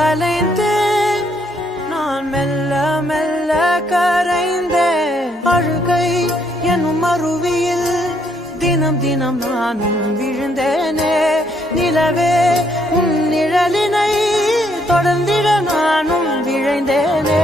கலைந்தேன் நான் மெல்ல மெல்ல கரைந்தேன் அழுகை எனும் அருவியில் தினம் தினம் நானும் விழுந்தேனே நிலவே உன் நிழலினை தொடர்ந்திட நானும் விழைந்தேனே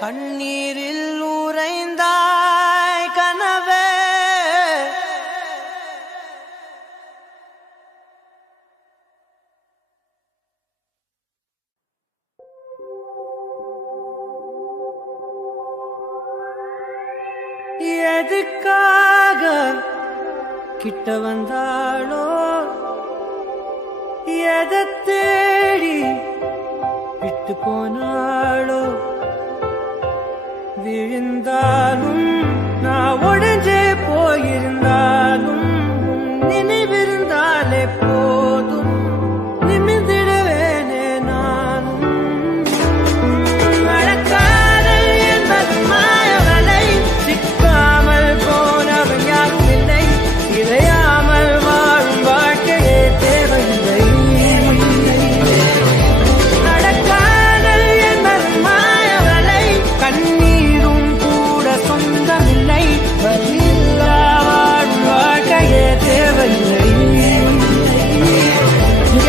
கண்ணீரில் உறைந்தாய் கனவே எதுக்காக கிட்ட வந்தாளோ எதை தேடி விட்டு போனாளோ விழுந்தாலும் நான் உடைஞ்சே போயிருந்தாலும் நினைவிருந்தாலே போதும் நிமிர்ந்திடுவேனே நானும் மழக்காதல் என்பது மாயவலை சிக்காமல் போனவன் யாரும் இல்லை இறையாமல் வாழும் வாழ்க்கையே தேவையில்லை நடக்காதல் என்பது மாயவலை கண்ணீர் சொந்தமில்லை வலியில்லா வாழும் வாழ்க்கையே தேவையில்லை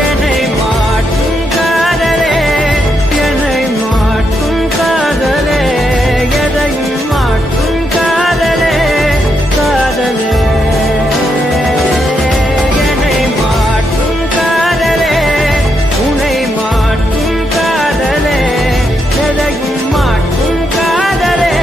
என்னை மாற்றும் காதலே என்னை மாற்றும் காதலே எதையும் மாற்றும் காதலே காதலே என்னை மாற்றும் காதலே உன்னை மாற்றும் காதலே எதையும் மாற்றும் காதலே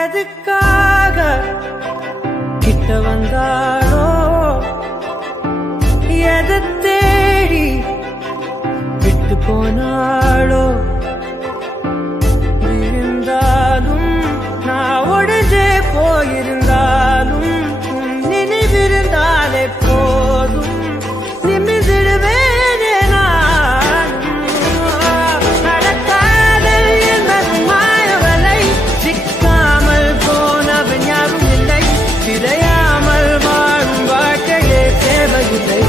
எதுக்காக கிட்ட வந்தாளோ எதை தேடி விட்டு போனாளோ இருந்தாலும் நான் உடஞ்சே போயிருந்தாலும் நினைவிருந்தாலே போதும் நிமிர்ந்திடுவேனே நானும் நடக்காதல் என்பது மாயவலை சிக்காமல் போனவன் யாரும் இல்லை சிதையாமல் வாழும் வாழ்க்கையே தேவையில்லை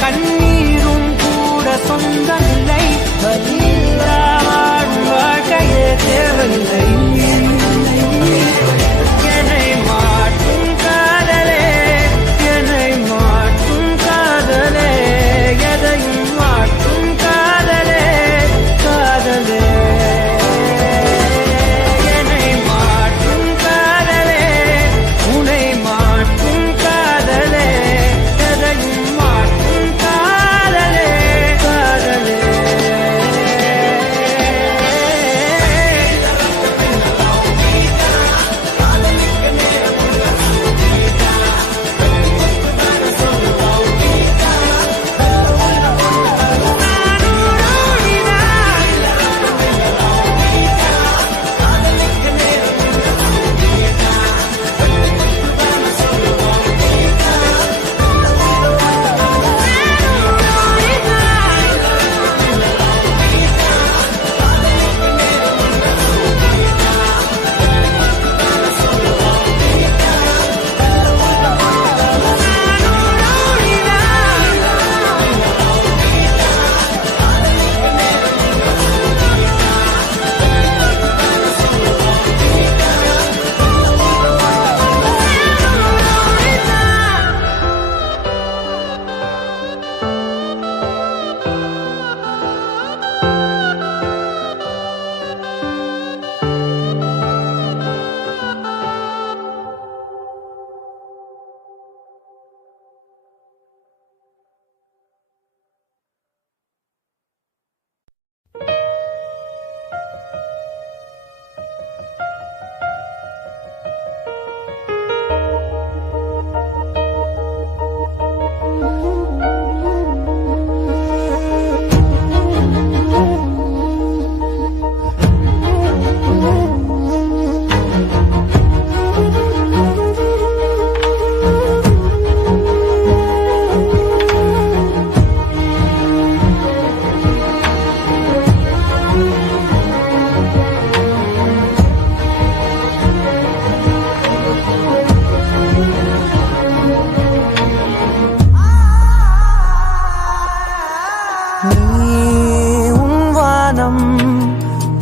கண்ணீரும் கூட சொந்தமில்லை பதிலா வாழும் வாழ்க்கையே தேவையில்லை என்னை மாற்றும் காதலே என்னை மாற்றும் காதலே எதையும் மாற்றும் காதலே காதலே என்னை மாற்றும் காதலே உன்னை மாற்றும் காதலே எதையும் மாற்றும் காதலே காதலே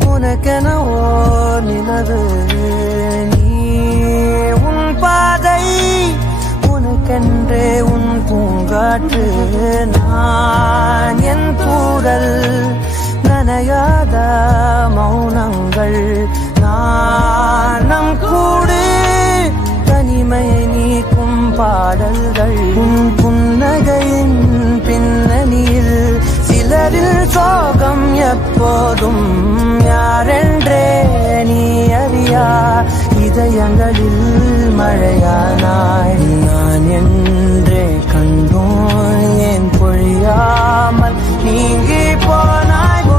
உனக்கென ஓர் நிலவு நீ உன் பாதை உனக்கென்றே உன் பூங்காற்று நான் என் கூறல் நனையாத மௌனங்கள் நாணம் கூடு தனிமையை நீக்கும் பாடல்கள் உன் புன்னகையின் பின்னணியில் சிலரில் சோகம் எப்போதும் யாரென்றே நீ அறியா இதயங்களில் மழையானாய் நான் என்றே கண்டோன் ஏன் பொழியாமல் நீங்கி போனாய்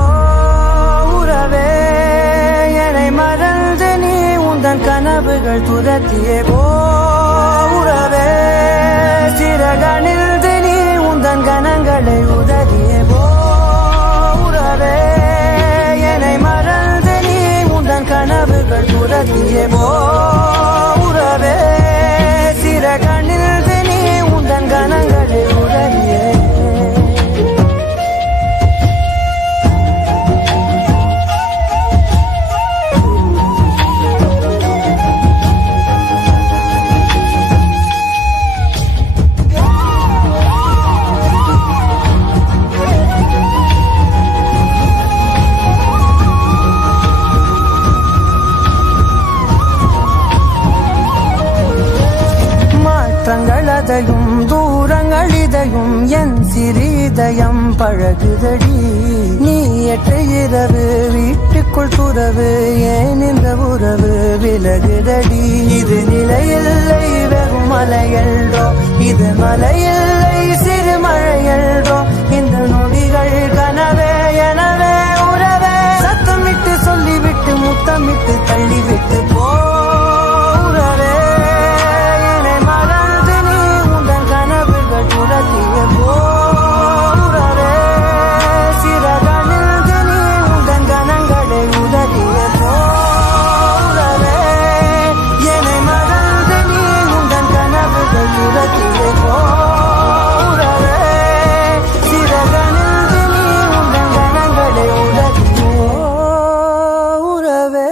உறவே என்னை மறந்து நீ உந்தன் கனவுகள் துரத்தியே உறவே சிறகணிந்து நீ உந்தன் கணங்களை உதறியே உறவே என்னை மறந்து நீ உந்தன் கனவுகள் துரத்தியே உறவே சிறகணிந்து நீ உந்தன் கணங்களை உதறியே மாற்றங்களதையும் தூரங்களிதையும் என் சிறிதயம் பழகுதடி நீ எற்ற இரவு வீட்டுக்குள் துறவு ஏன் இந்த உறவு விலகுதடி இது நிலையில்லை வெறும் மலையல்றோ இது மலையில்லை சிறு மழையல்றோ இந்த நொடிகள் கனவே எனவே உறவே சத்தமிட்டு சொல்லிவிட்டு முத்தமிட்டு தள்ளிவிட்டு போ உறவே என்னை மறந்து நீ உந்தன் கனவுகள் துரத்திய போ உறவே சிறகணிந்து நீ உந்தன் கனங்களை உதறிய போ உறவே என்னை மறந்து நீ உந்தன் கனவுகள் துரத்திய போ உறவே சிறகணிந்து நீ உந்தன் கனங்களை உதறிய உறவே.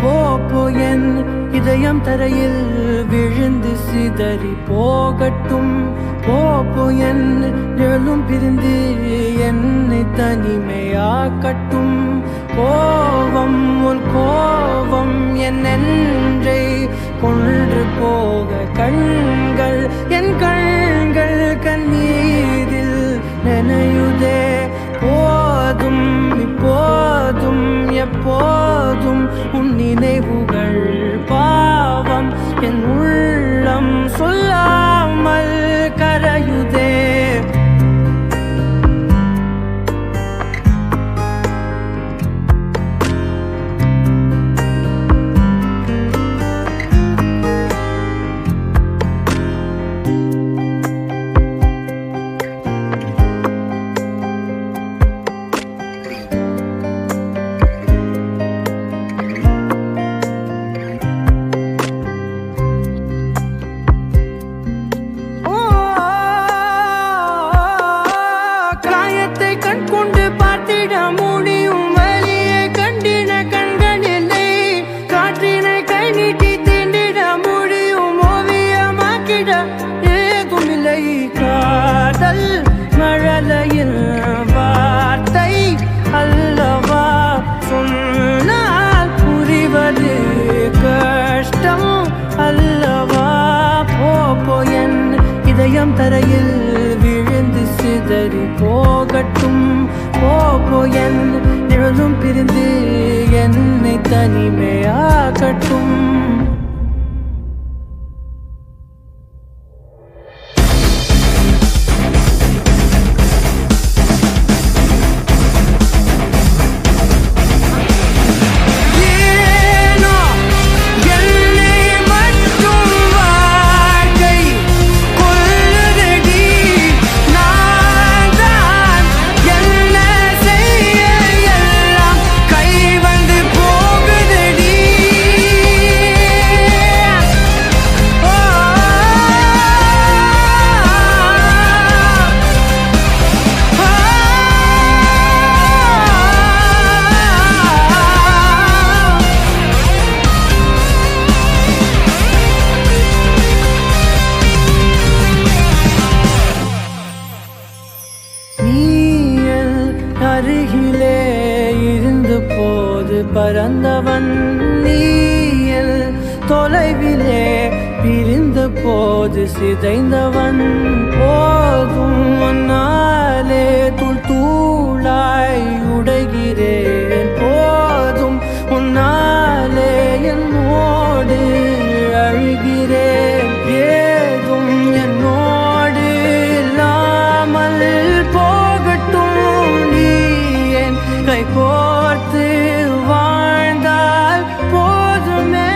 போ என் இதயம் தரையில் விழுந்து சிதறி போகட்டும் போ என் நிழலும் பிரிந்து என்னை தனிமையாக்கட்டும் கோவம் உன் கோவம் என் நெஞ்சை கொன்று போக கண்கள் என் கண்கள் கண்ணீரில் நனையுதே போதும் இப்போதும் எப்போதும் உன் நினைவுகள் பாவம் என் உள்ளம் சொல்லாமல் கரையுதே. காயத்தை கண் கொண்டு பார்த்திட முடியும் வலியை கண்டின கண்களில்லை காற்றினை கை நீட்டி தீண்டிட முடியும் ஓவியமாக்கிட ஏதுமில்லை காதல் மழலையில் வார்த்தை அல்லவா சொன்னால் புரிவது கஷ்டம் அல்லவா போ என் இதயம் தரையில் விழுந்து சிதறி போகட்டும் போ என் நிழலும் பிரிந்து என்னை தனிமையாகட்டும். ஏனோ என்னை மட்டும் வாழ்க்கை கொல்லுதடி நான் தான் என்ன செய்ய எல்லாம் கை வந்து போகுதடி. ஓ நீயல் அருகிலே இருந்த போது பறந்தவன் நீயல் தொலைவிலே பிரிந்த போது சிதைந்தவன் போதும் உன்னாலே தூள் தூளாய் உடைகிறேன் போதும் உன்னாலே என்னோடு அழுகிறேன் ஏதும் என்னோடு இல்லாமல் போகட்டும் நீ என் கை கோர்த்து வாழ்ந்தால் போதுமே.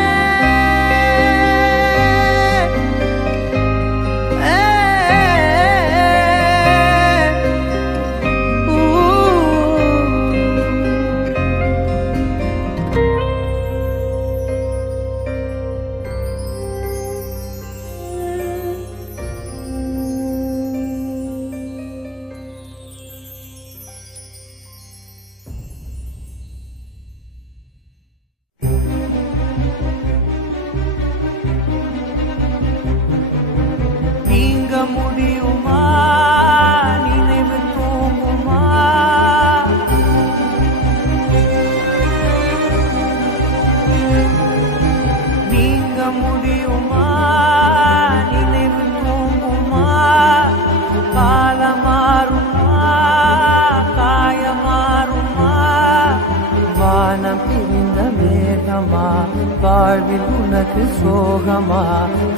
வாழ்வில் உனக்கு சோகமா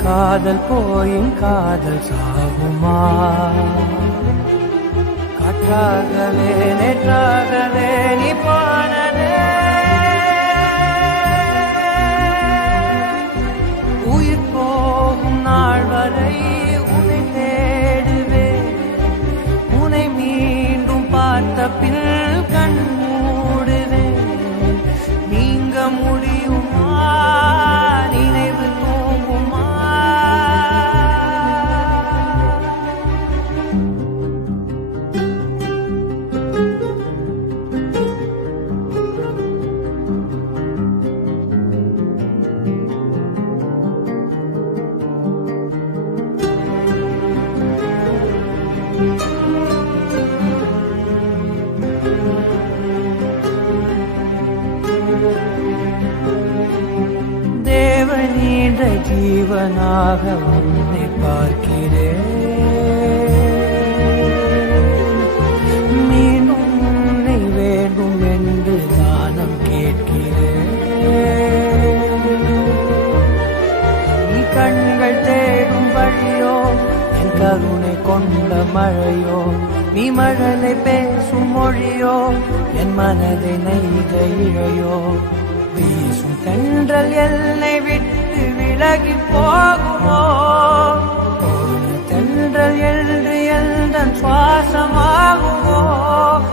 காதல் போயும் காதல் சாகுமா காற்றாகவே நேற்றாகவே நீ போனதே உயிர் போகும் நாள் வரை உன்னை தேடுவேன் உன்னை மீண்டும் பார்த்த பின் கண் மூடுவேன் நீங்க முடியுமா நினைவு தூங்குமா தேவனீன்ற ஜீவனாக உன்னை பார்க்கிறேன் மீண்டும் உன்னை வேண்டும் என்று தானம் கேட்கிறேன் நீ கண்கள் தேடும் வழியோ என் கருணை கொண்ட மழையோ நீ மழலை பேசும் மொழியோ என் மனதை நெய்த இழையோ வீசும் தென்றல் என்னை விட்டு விலகி போகுமோ போன தென்றல் என்று எந்தன் சுவாசமாகுமோ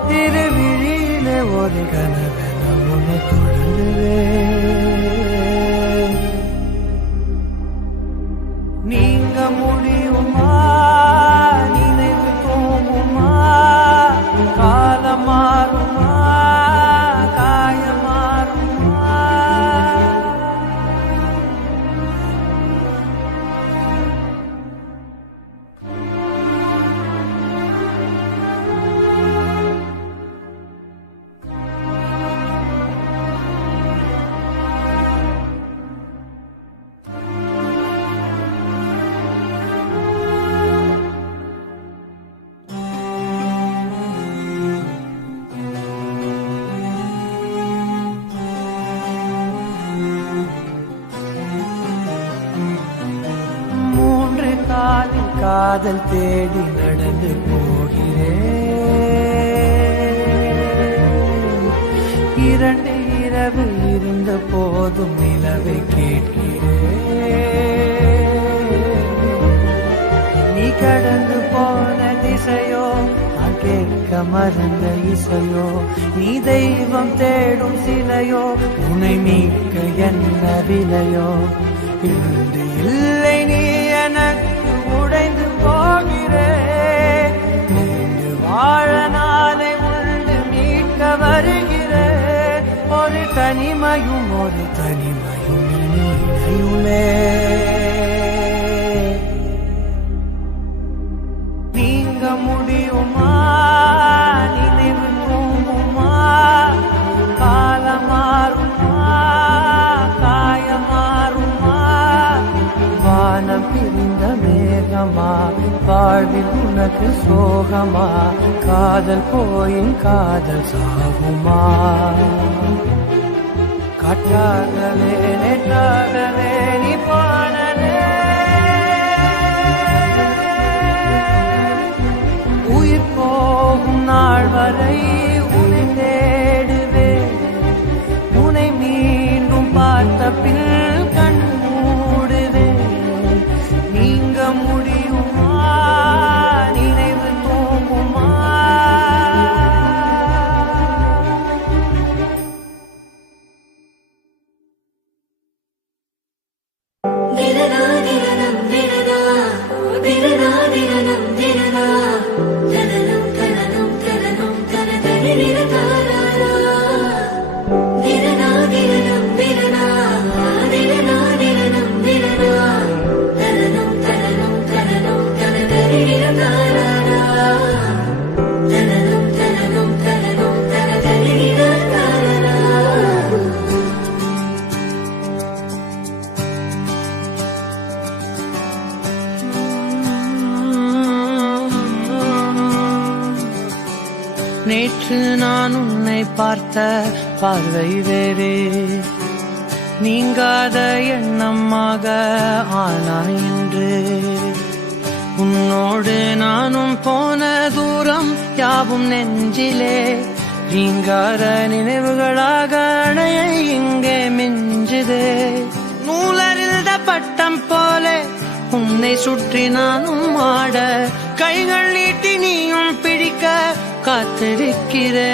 திருவிழியிலே ஒரு கனவென உன்னை தொடர்ந்துவேன் நீங்க முடியுமா நினைவு தூங்குமா காலம் மாறுமா காயம் மாறுமா காதல் தேடி நடந்து போகிறேன் இரண்டு இரவு இருந்த போதும் நிலவை கேட்கிறேன் நீ கடந்து போன திசையோ நான் கேட்க மறந்த இசையோ நீ தெய்வம் தேடும் சிலையோ உன்னை மீட்க என்ன விலையோ இன்று இல்லை நீ எனக்கு உடைந்து போகிறேன் நீண்டு வாழ நாளை உண்டு மீட்க வருகிறேன் ஒரு தனிமையும் இணையுமே நீங்க முடியுமா நினைவு தூங்குமா காலம் மாறுமா காயம் மாறுமா வானம் பிரிந்த மேகமா வாழ்வில் உனக்கு சோகமா காதல் போயும் காதல் சாகுமா காற்றாகவே நேற்றாகவே நீ போனதே உயிர் போகும் நாள் வரை உன்னை தேடுவேன் உன்னை மீண்டும் பார்த்த பின் கண் நீங்க முடியுமா நினைவு தூங்குமா நேற்று நான் உன்னை பார்த்த பார்வை வேறே நீங்காத எண்ணமாக ஆனாய் என்று. உன்னோடு நானும் போன தூரம் யாவும் நெஞ்சிலே நீங்காத நினைவுகளாக அணைய இங்கே மிஞ்சுதே. நூலறிந்த பட்டம் போல உன்னை சுற்றி நானும் ஆட, கைகள் நீட்டி நீயும் பிடிக்க காத்திருக்கிறே.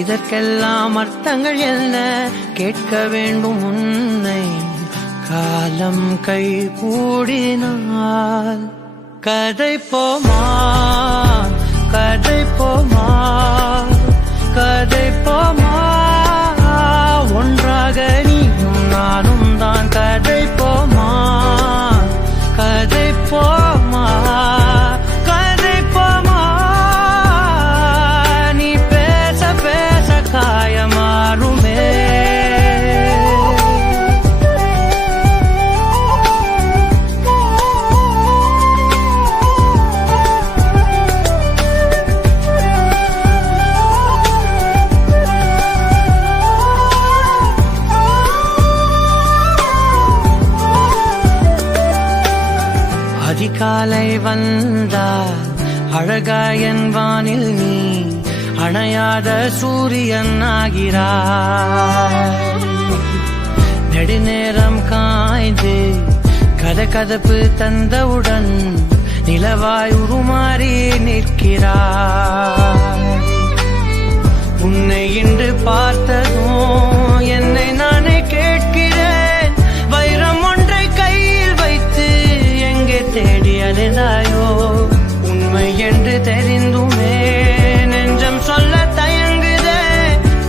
இதற்கெல்லாம் அர்த்தங்கள் என்ன கேட்க வேண்டும் உன்னை. காலம் கை கூடினால் கதை போமா, கதை போமா, கதை போமா. ஒன்றாக நீயும் நானும் தான் கதை போமா, கதை போமா, கதை போமா. நீ பேச பேச காயமாறுமே. அதிகாலை வந்தால் அழகாயன் வானில் நீ அணையாத சூரியன் ஆகிறாய். நெடுநேரம் காய்ந்து கதகதப்பு தந்தவுடன் நிலவாய் உருமாறி நிற்கிறாய். உன்னை இன்று பார்த்ததும் என்னை நானே கேட்கிறேன். வைரம் ஒன்றை கையில் வைத்து எங்கே தேடி அலைந்தாயோ. உண்மை என்று தெரிந்துமே நெஞ்சம் சொல்ல தயங்குதே.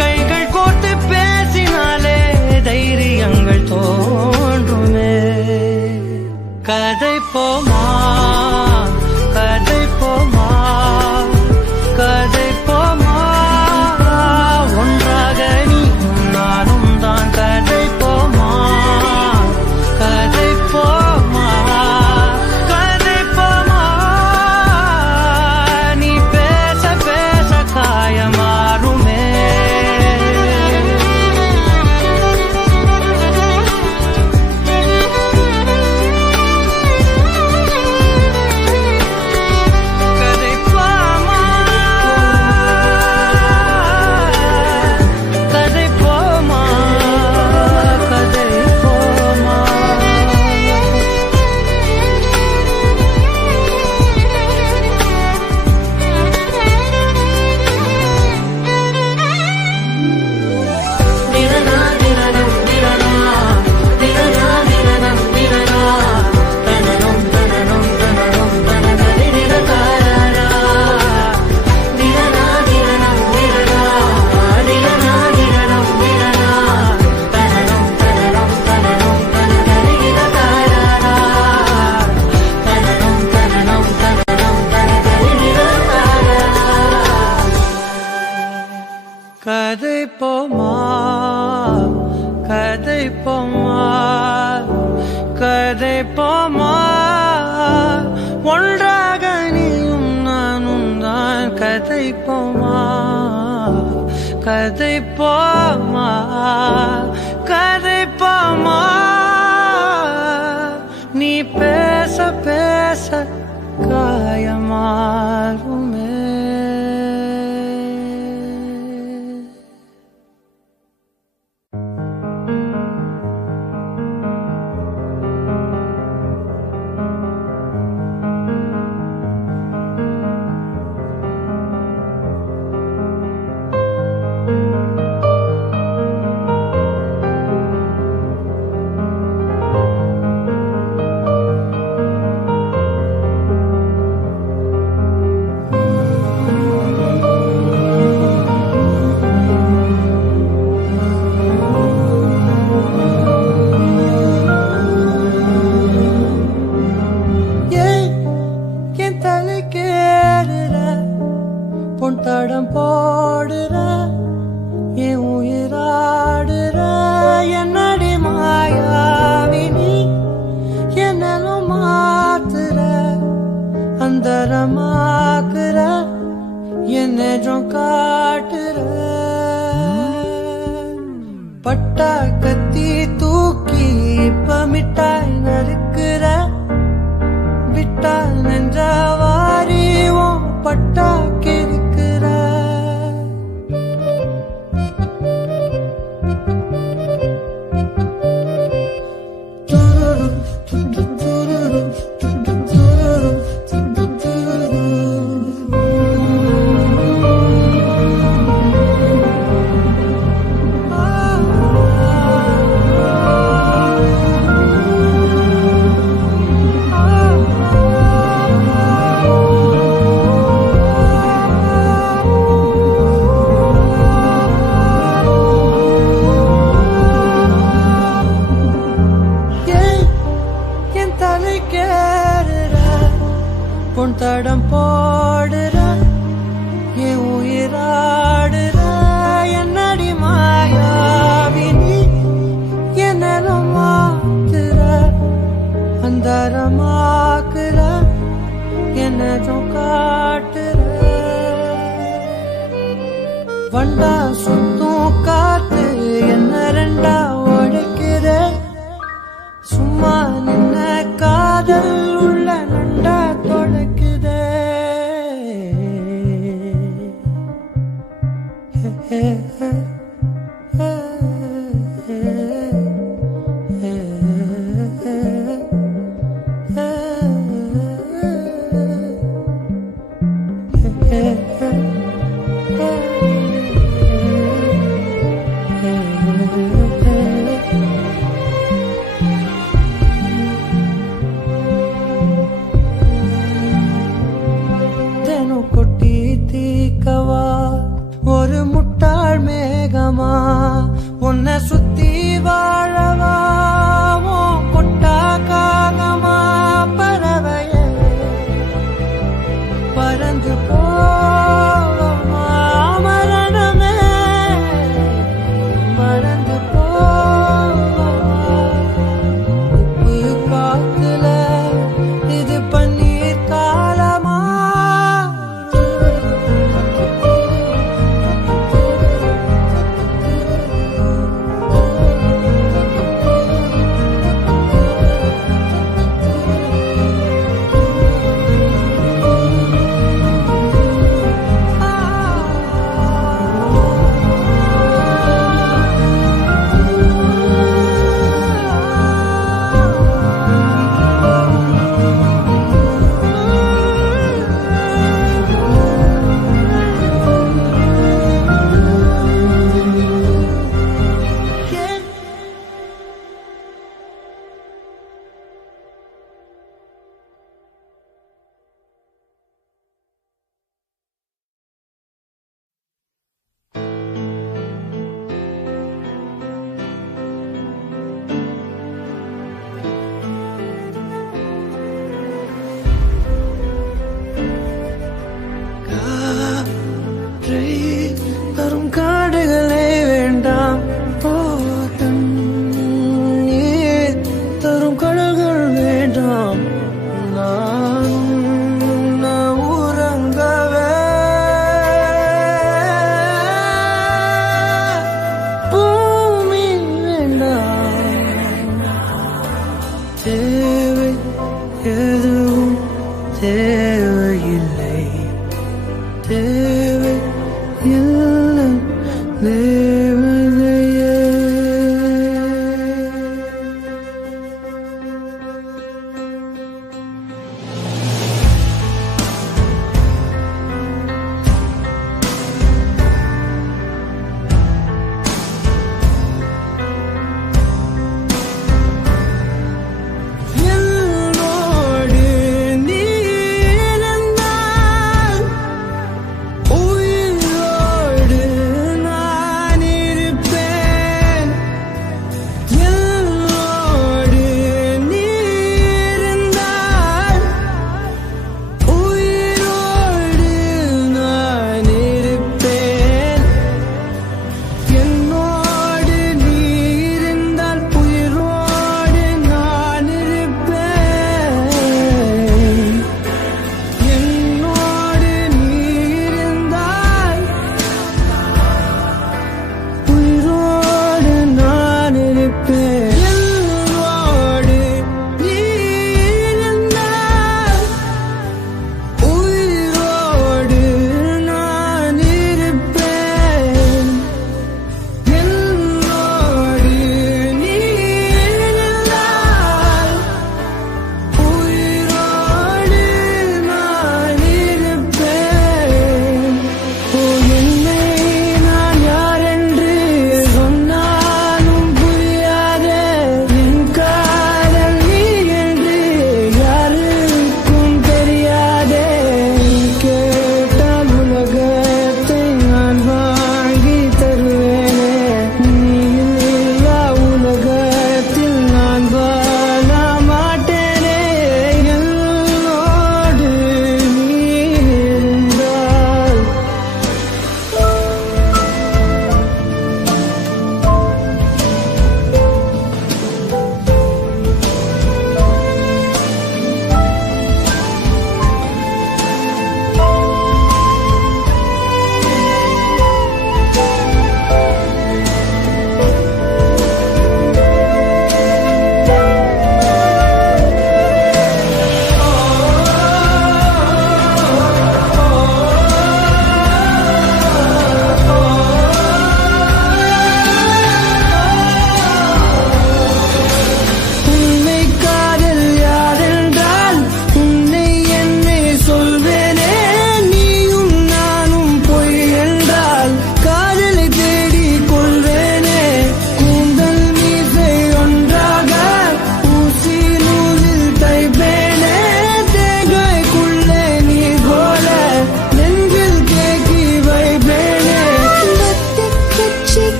கைகள் கோர்த்து பேசினாலே தைரியங்கள் தோன்றுமே. கதை போமா, கதை போமா, கதை போமா. ஒன்றாக நீயும் நானும் தான் கதை போமா, கதை போமா, கதை போமா. நீ பேச பேச காயமாறுமே. கதை போமா, கதை போமா, கதை போமா. திரனா திரனம் திரனா, திரனா திரனம் திரனா, தனனம் தனனம் தனனம் தனனரி திரகாரா. திரனா திரனம் திரனா, திரனா திரனம் திரனா, தனனம் தனனம் தனனம் தனனரி திரகாரா. தனனம் தனனம் தனனம் தனனரி திரகாரா. கதை போமா, கதை போமா, கதை போமா. ஒன்றாக நீயும் நானும் தான் கதை போமா, கதை போமா, கதை போமா. நீ பேச பேச காயமாறுமே. தடம் போடுற என் உயிராடுற என்னடி மாயாவினி. என்னலும் மாத்துற அந்தரமாக்குற என்னென்றும் காட்டுற. பட்டா கத்தி தூக்கி இப்ப மிட்டாய் நறுக்குற விட்டா நெஞ்ச வாரிவோம் பட்டா கிறுக்குற பொன் தடம் போடுற என் உயிராடுற என்னடி மாயாவினி என்னலும் மாத்துற அந்தரமாக்குற என்னதும் காட்டுற வண்டா சுத்தும் காத்து என்ன ரெண்டா உடைக்கிற சும்மா நின்ன காதல் உள்ள நண்டா தொடக்குதே கொட்டி தீக்கவா ஒரு முட்டாள் மேகமா உன்னை சுத்தி வாழவா கொட்டா காகமா பறவைய பறந்து போவமா மரணமே மறந்து போவமா உப்பு காத்துல இது பன்னீர் காலமா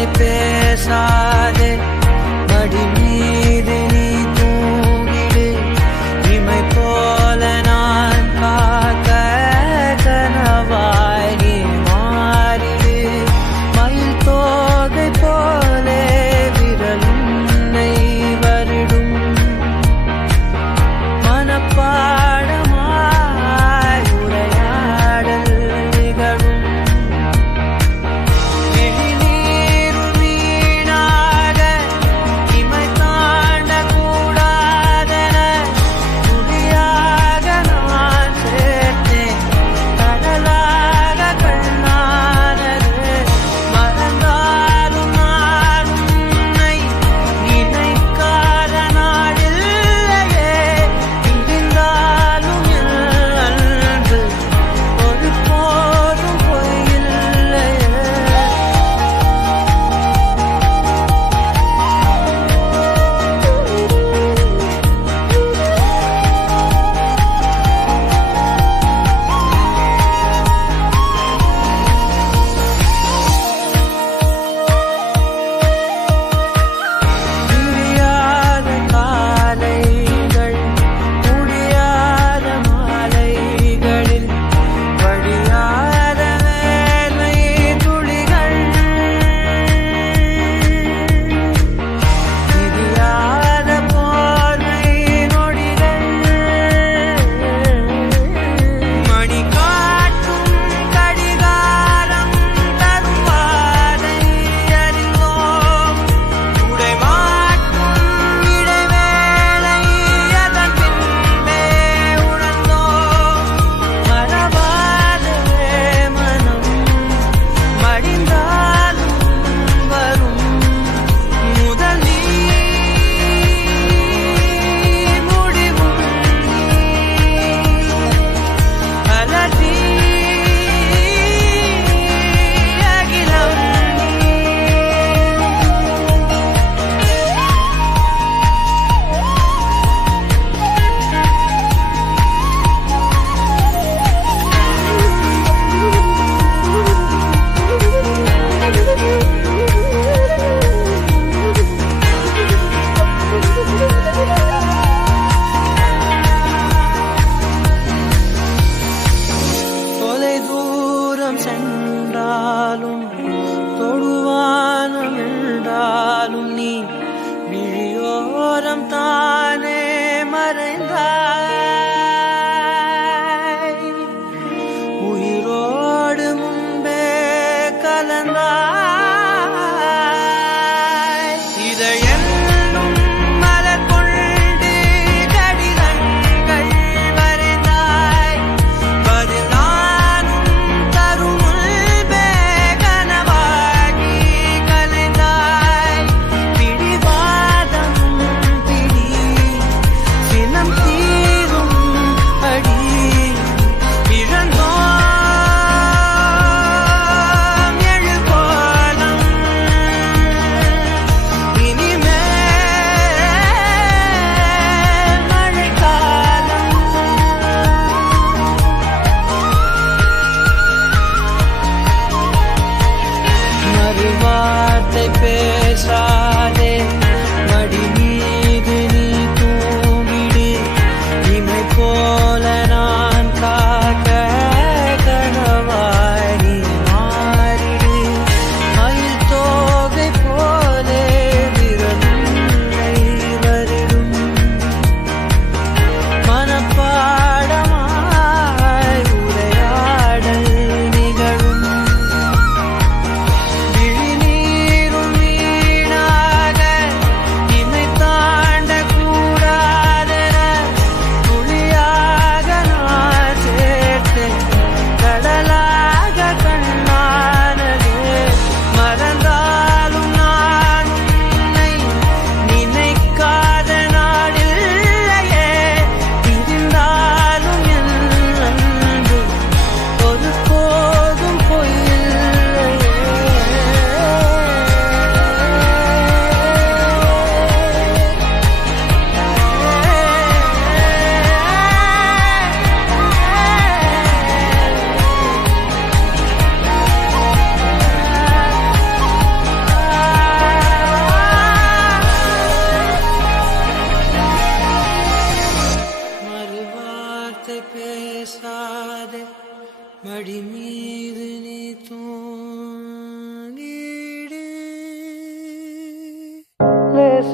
வார்த்தை பேசாதே மடி மீது நீ தூங்கிடு இமை போல நான் காக்க கனவாய் நீ மாறிடு மயில் தோகை போலே விரலுன்னை வருடும் மனப்பாடமாய் உரையாடல் நிகழும் விழிநீரும் வீணாக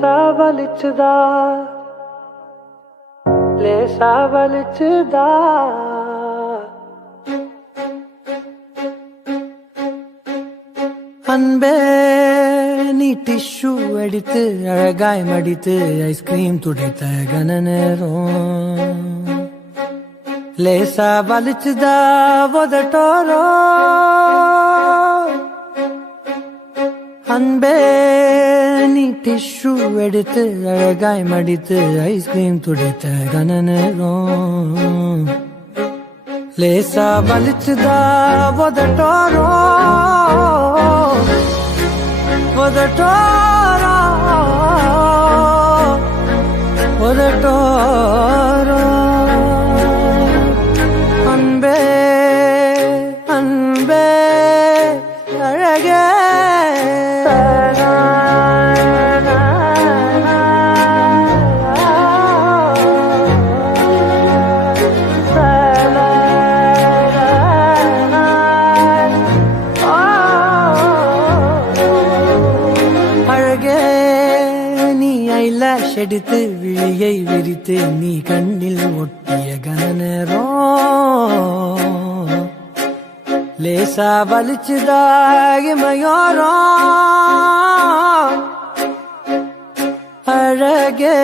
லேசா வலிச்சுதா லேசா வலிச்சுதா அன்பே நீ டிஷ்யூ எடுத்து அழகாய் மடித்து ஐஸ்கிரீம் துடைத்த கன நேரம் லேசா வலிச்சுதா உதட்டோரோ அன்பே நீ டிஷ்யூ எடுத்து அழகாய் மடித்து ஐஸ்கிரீம் துடைத்த கன நேரம் லேசா வலிச்சுதா உதட்டோரோ உதட்டோரோ உதட்டோரோ அன்பே அன்பே அழகே எடுத்து விழியை விரித்து நீ கண்ணில் ஒட்டிய கனநேரம் லேசா வலிச்சுதாகிமையோரம் அழகே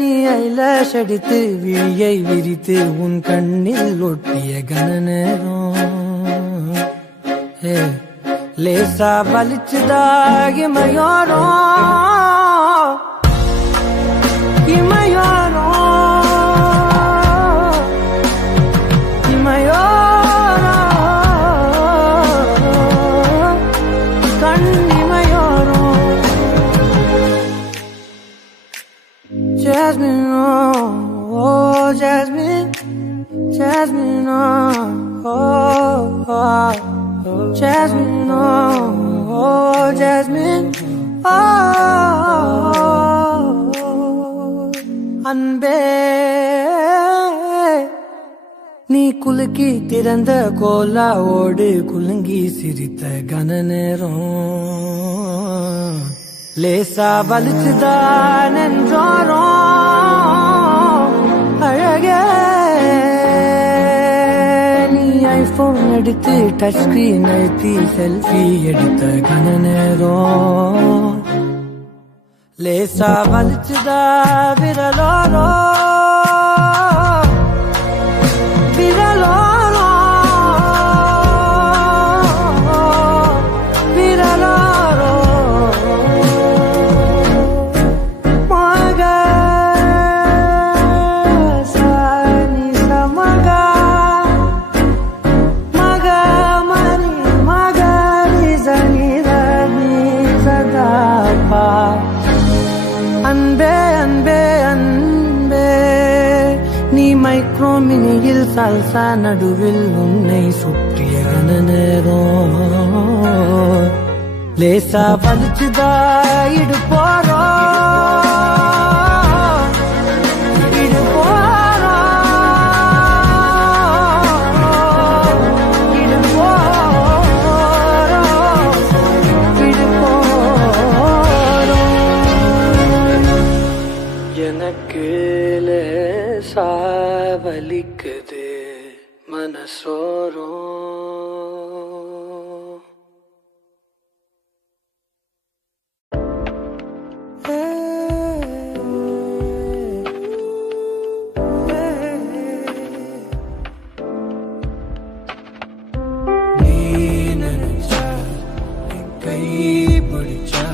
நீ ஐலாஷ் எடுத்து விழியை விரித்து உன் கண்ணில் ஒட்டிய கனநேரம் லேசா வலிச்சுதாகிமையோரம் இமையோரோ இமையோரோ கண்ணிமையோரோ Jasmine oh Jasmine Jasmine oh Jasmine oh Jasmine oh அன்பே நீ குலுக்கி திறந்த கோலாவோடு குலுங்கி சிரித்த கன நேரம் லேசா வலிச்சுதா நெஞ்சோரம் அழகே நீ ஐபோன் எடுத்து டச் ஸ்கிரீன் அழுத்தி செல்ஃபி எடுத்த கன நேரம் லேசா வலிச்சுதா விரலோரோ விரலோரோ விரலோரோ மக சானி சமக மக மணி மக நிசனி ரவி சதாபா அன்பே அன்பே அன்பே நீ மைக்ரோ மினியில் சல்சா நடுவில் உன்னை சுற்றிய நேரம் லேசா வலிச்சுதா இடு போறோ இடு போறோ இடு போறோ இடு போறோ எனக்கு லேசா வலிக்குது மனசோரம் நீ நினைச்சா கை பிடிச்சா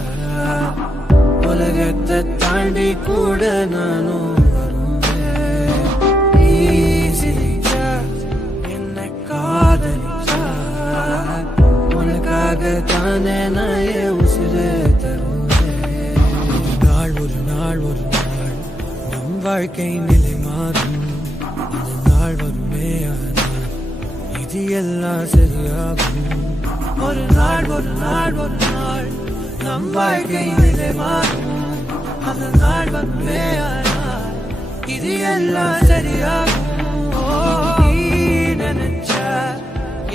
உலகத்தை தாண்டி கூட நானும் வருவேன் நீ சிரிச்சா என்ன காதலிச்சா உனக்காக தானே நான் உசிரே தருவேன் ஒரு நாள் நம் வாழ்க்கை நிலை மாறும் அந்த நாள் வருமே ஆனால் இது எல்லாம் சரியாகும் ஒரு நாள் நம் வாழ்க்கை நிலை மாறும் அந்த நாள் வருமே ஆனால் இது எல்லாம் சரியாகும் நீ நினைச்சா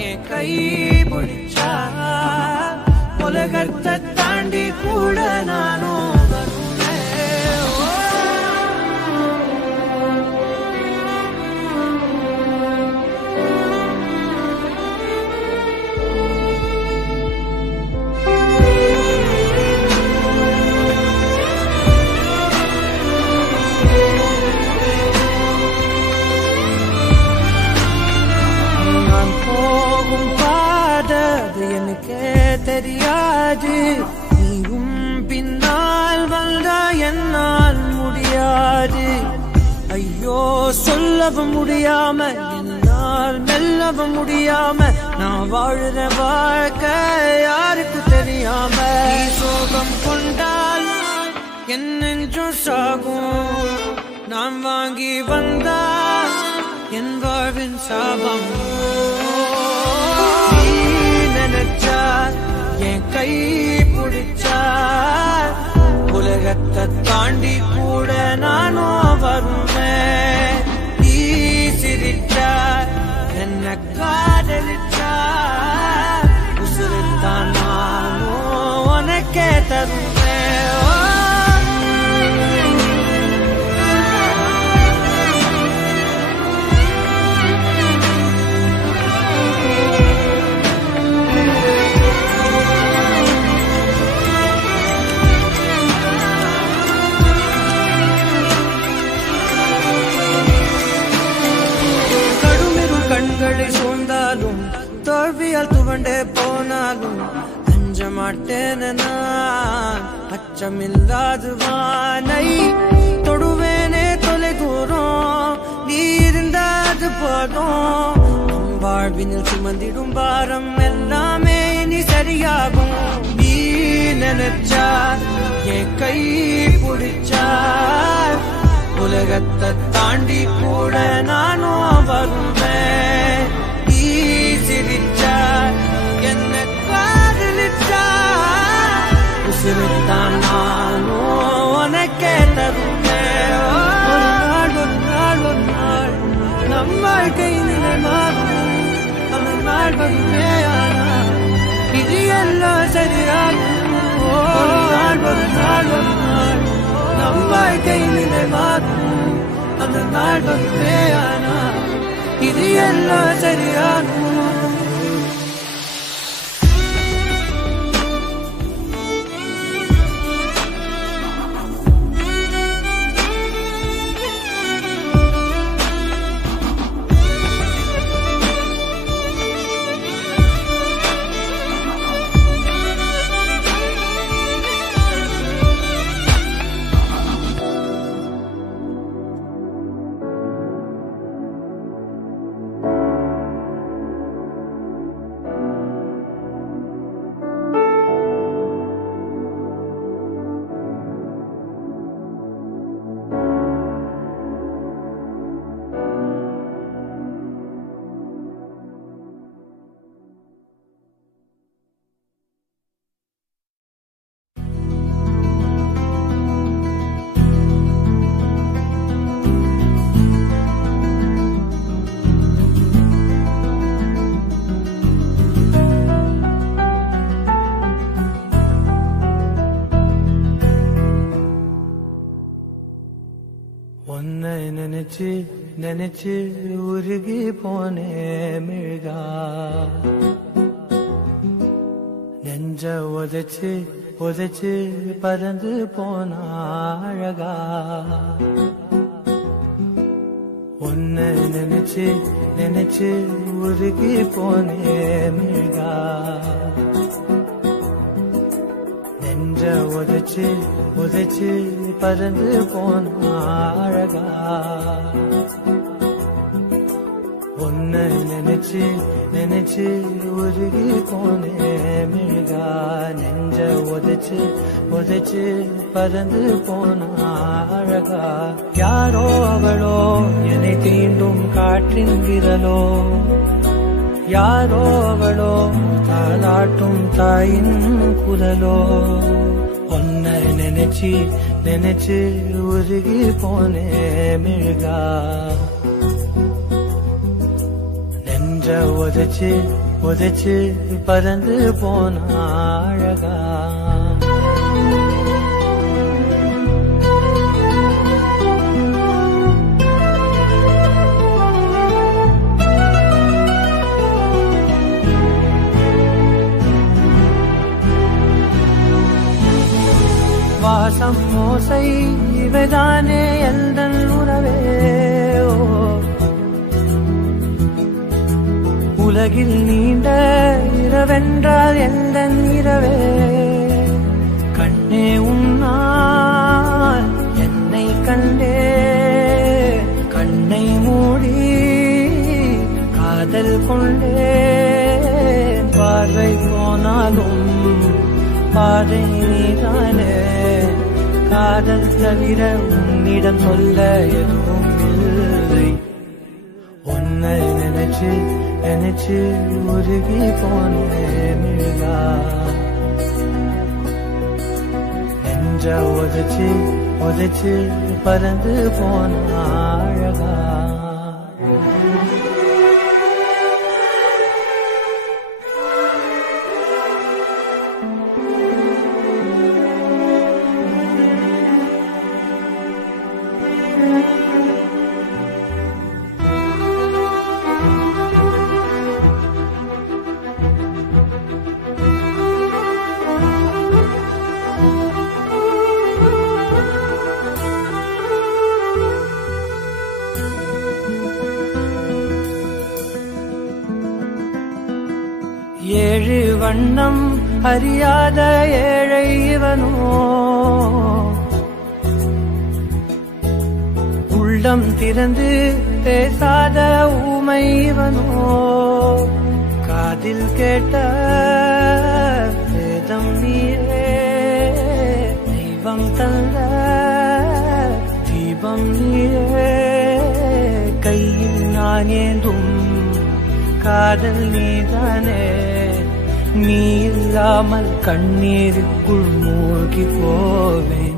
என் கை பிடிச்சா உலகத்தை தாண்டி கூட நானும் வருவேன் நீயும் பின்னால் வந்த என்னால் முடியாது. ஐயோ சொல்லவும் முடியாம என்னால் மெல்லவும் முடியாம நான் வாழுற வாழ்க்கை யாருக்கு தெரியாம. நீ சோகம் கொண்டால் என் நெஞ்சும் சாகும். நான் வாங்கி வந்தா என் வாழ்வின் சாபம். நீ நினைச்சா என் கை பிடிச்சா உலகத்தை தாண்டி கூட நானும் வருவேன். நீ சிரிச்சா என்ன காதலிச்சா உசுருத்தான் நானும் உனக்கே தருவேன். கண்களை சூழ்ந்தாலும் தோல்வியால் துவண்டே போனாலும் அஞ்ச மாட்டேன் நான். அச்சமில்லாது வானை தொடுவேனே தொலை தூரம். நீ இருந்தாது போதும். வாழ்வினில் சுமந்திடும் பாரம் எல்லாமே நீ சரியாகும். நீ நினைச்சா என் கை பிடிச்சா உலகத்தை தாண்டி கூட நானும் வருவேன். நீ சிரிச்சா என்ன காதலிச்சா உசுருத்தான் நானும் உனக்கே தருவேன். ஒரு நாள் ஒரு நாள் நம் வாழ்க்கை நிலை மாறும். அந்த நாள் வருமே ஆனால் இது எல்லாம் சரியாகும். ஒரு நாள் ஒரு நாள் நம் வாழ்க்கை நிலை மாறும். அந்த நாள் வருமே ஆனால் இது எல்லாம் சரியாகும். உன்னை நினைச்சு நினைச்சு உருகி போனே மிழ்கா. நெஞ்ச உதைச்சு உதைச்சு பறந்து போன அழகா. உன்னை நினைச்சு நினைச்சு உருகி போனே மிழ்கா. நெஞ்ச உதைச்சு உதைச்சு பறந்து போன அழகா. உன்னை நினைச்சு நினைச்சு உருகி போனே மிழ்கா. நெஞ்ச உதைச்சு உதைச்சு பறந்து போன அழகா. யாரோ அவளோ என்னை தீண்டும் காற்றின் விரலோ. யாரோ அவளோ தாலாட்டும் தாயின் குரலோ. உன்னை நினைச்சு நினைச்சு உருகி போனே மிழ்கா. நெஞ்ச உதைச்சு உதைச்சு பறந்து போன அழகா. வாசம் மோசை இவைதானே எந்தன் உறவே. உலகில் நீண்ட இரவென்றால் எந்தன் இரவே. பாதை நீதானே. காதல் தவிர உன்னிடம் சொல்ல எதுவும் இல்லை. உன்னை நினைச்சு நினைச்சு உருகி போனேன் மிழ்கா. நெஞ்ச உதைச்சு உதைச்சு பறந்து போன அழகா. ஏழு வண்ணம் அறியாத ஏழை இவனோ, உள்ளம் திறந்து பேசாத ஊமை இவனோ. காதில் கேட்ட வேதம் நீயே, தெய்வம் தந்த தீபம் நீயே. கையில் நான் ஏந்தும் காதல் நீதானே. நீ இல்லாமல் கண்ணீருக்குள் மூழ்கி போவேன்.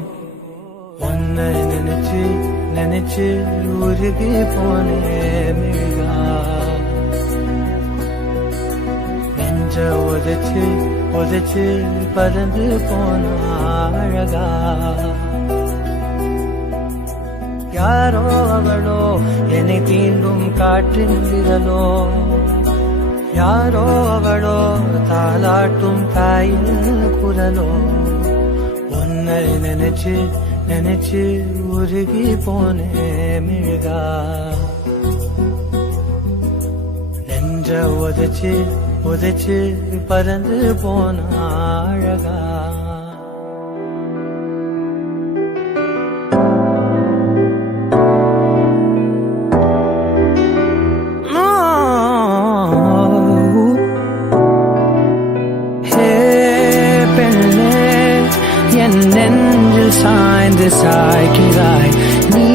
உன்னை நினைச்சு நினைச்சு உருகி போனேன் மிழ்கா. நெஞ்ச உதைச்சு உதைச்சு பறந்து போன அழகா. யாரோ அவளோ என்னை தீண்டும் காற்றின் விரலோ. யாரோ அவளோ தாலாட்டும் தாயின் குரலோ. உன்னை நினைச்சு நினைச்சு உருகி போனேன் மிழ்கா. நெஞ்ச உதைச்சு உதைச்சு பறந்து போன அழகா. நெஞ்சில் சாய்ந்து சாய்கிறாய் நீ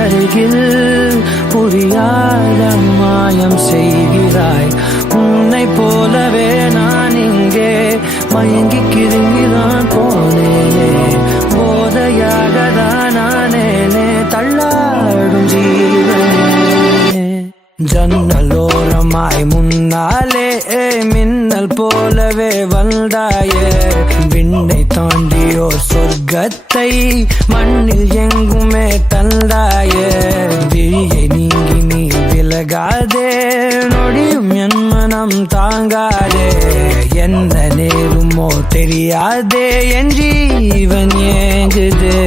அருகில். புரியாத மாயம் செய்கிறாய். உன்னை போலவே நான் இங்கே மயங்கி கிருங்கிதான் போனேனே. போதையாகதான் நானேனே தள்ளாடும் ஜீவனே. ஜன்னலோரமாய் முன்னாலே மின்னல் போலவே வந்தாயே. விண்ணை தாண்டியோ சொர்க்கத்தை மண்ணில் எங்குமே தந்தாயே. விழியை நீங்கி நீ விலகாதே, நொடியும் என் மனம் தாங்காதே. என்ன நேருமோ தெரியாதே, என் ஜீவன் ஏங்குதே.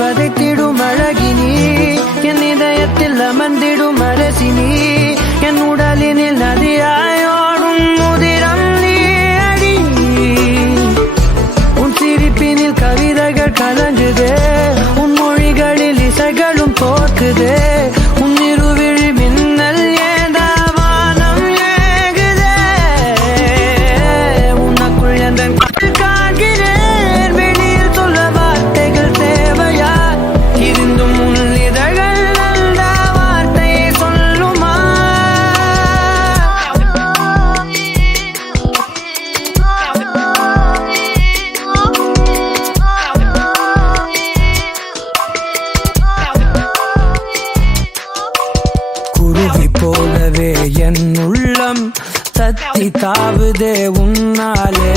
வதைத்திடும் அழகினி, என் இதயத்தில் அமர்ந்திடும் அரசினி. என் உடலினில் நதியாயோடும் முதிரம் நீ அடி. உன் சிரிப்பினில் கவிதைகள் கலங்குதே. உன் மொழிகளில் இசைகளும் தோற்குதே. உன் இருவிழி மின்னல் ஏதாவானம் ஏகுதே. உனக்குள் எந்த காண்கிறேன். வெளியில் சொல்ல வார்த்தைகள் தேவையா? இருந்தும் உன் இதழ்கள் அந்த வார்த்தையை சொல்லுமா? குருவி போலவே என் உள்ளம் தத்தி தாவுதே உன்னாலே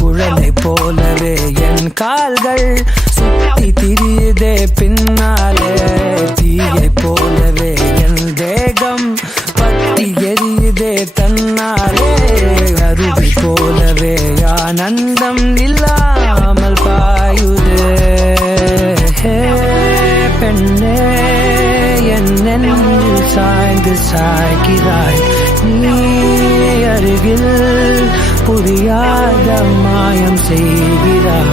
குழலை போலவே என் கால்கள் சுத்தி திரியுதே பின்னாலே தீயை போலவே என் தேகம் பத்தி எரியுதே தன்னாலே அருவி போலவே ஆனந்தம் இல்லாமல் பாயுதே பெண்ணே என் நெஞ்சில் சாய்ந்து சாய்கிறாய் நீ அருகில் புரியாத மாயம் செய்கிறாய்